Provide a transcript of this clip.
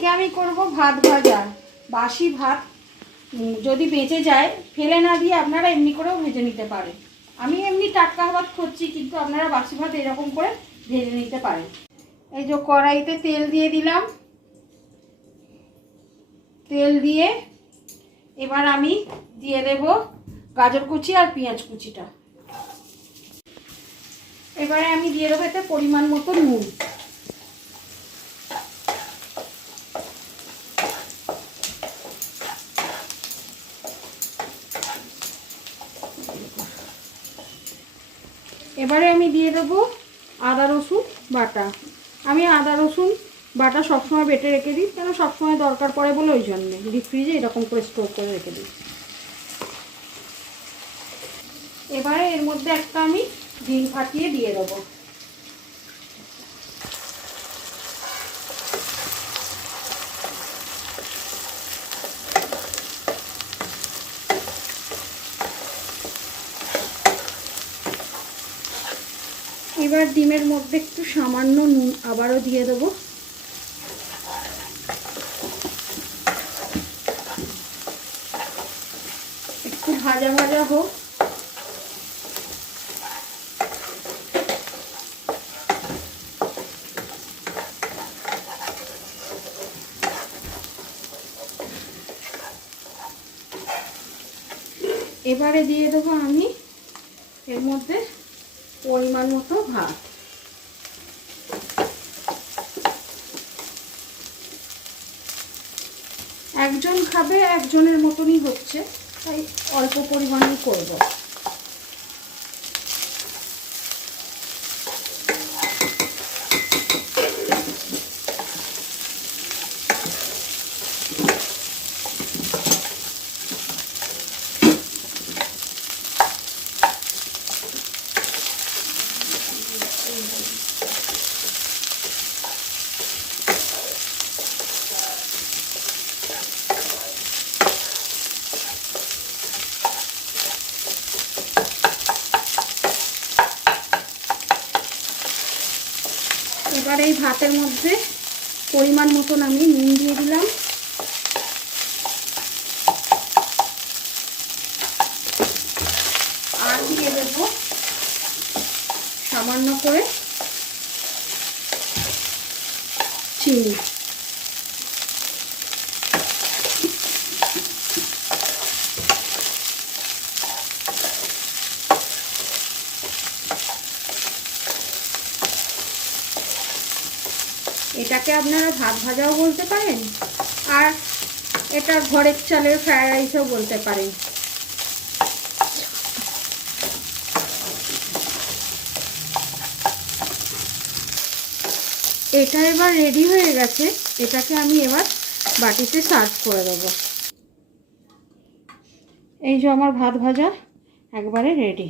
আজকে আমি করব ভাত ভাজা। বাসি ভাত যদি বেঁচে যায় ফেলে না দিয়ে আপনারা এমনি করেও ভেজে নিতে পারেন। আমি এমনি টাটকা ভাত করছি, কিন্তু আপনারা বাসি ভাত এরকম করে ভেজে নিতে পারেন। এই যে কড়াইতে তেল দিয়ে দিলাম। তেল দিয়ে এবার আমি দিয়ে দেব গাজর কুচি আর পেঁয়াজ কুচিটা। এবারে আমি দিয়ে দেবো এতে পরিমাণ মতো নুন। এবারে আমি দিয়ে দেবো আদা রসুন বাটা। আমি আদা রসুন বাটা সবসময় বেটে রেখে দিই, কেন সবসময় দরকার পড়ে বলে ওই জন্যে ডিপ ফ্রিজে এরকম করে স্টোর করে রেখে দিই। এবারে এর মধ্যে একটা আমি ডিম ফাটিয়ে দিয়ে দেবো। এবার ডিমের মধ্যে একটু সামান্য নুন আবারও দিয়ে দেবো। একটু ভাজা ভাজা হোক। এবারে দিয়ে দেবো আমি এর মধ্যে পরিমাণ মতো ভাত। একজন খাবে, একজনের মতনই হচ্ছে, তাই অল্প পরিমাণই করব। এবার এই ভাতের মধ্যে পরিমাণ মতন আমি নুন দিয়ে দিলাম। আর দিয়ে দেব সামান্য করে চিনি। এটাকে আপনারা ভাত ভাজাও বলতে পারেন, আর এটা ঘরের চালের ফ্রায়েড রাইসও বলতে পারেন। এটা এবার রেডি হয়ে গেছে। এটাকে আমি এবার বাটিতে সার্ভ করে দেবো। এই যে আমার ভাত ভাজা একবারে রেডি।